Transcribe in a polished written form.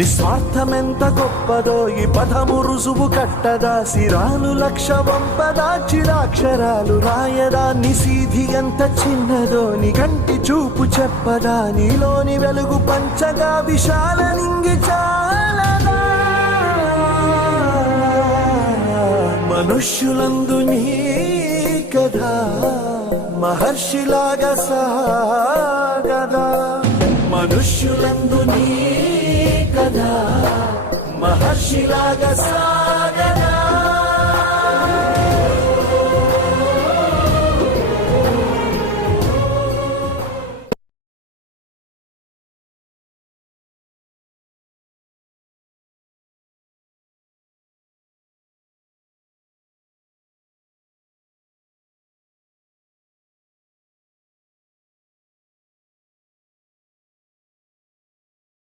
నిస్వార్థమెంత గొప్పదో ఈ పదము రుజువు కట్టదా, సిరాలు లక్ష వంపదా, చిరాక్షరాలు రాయదా, నిసీధి ఎంత చిన్నదో నీ కంటి చూపు చెప్పదా, నీలోని వెలుగు పంచగా విశాల నింగి చాలదా. మనుష్యులందు నీ కథ మహర్షిలాగా సాగదా, మనుష్యులందు నీ కథ మహర్షిలాగా సాగదా.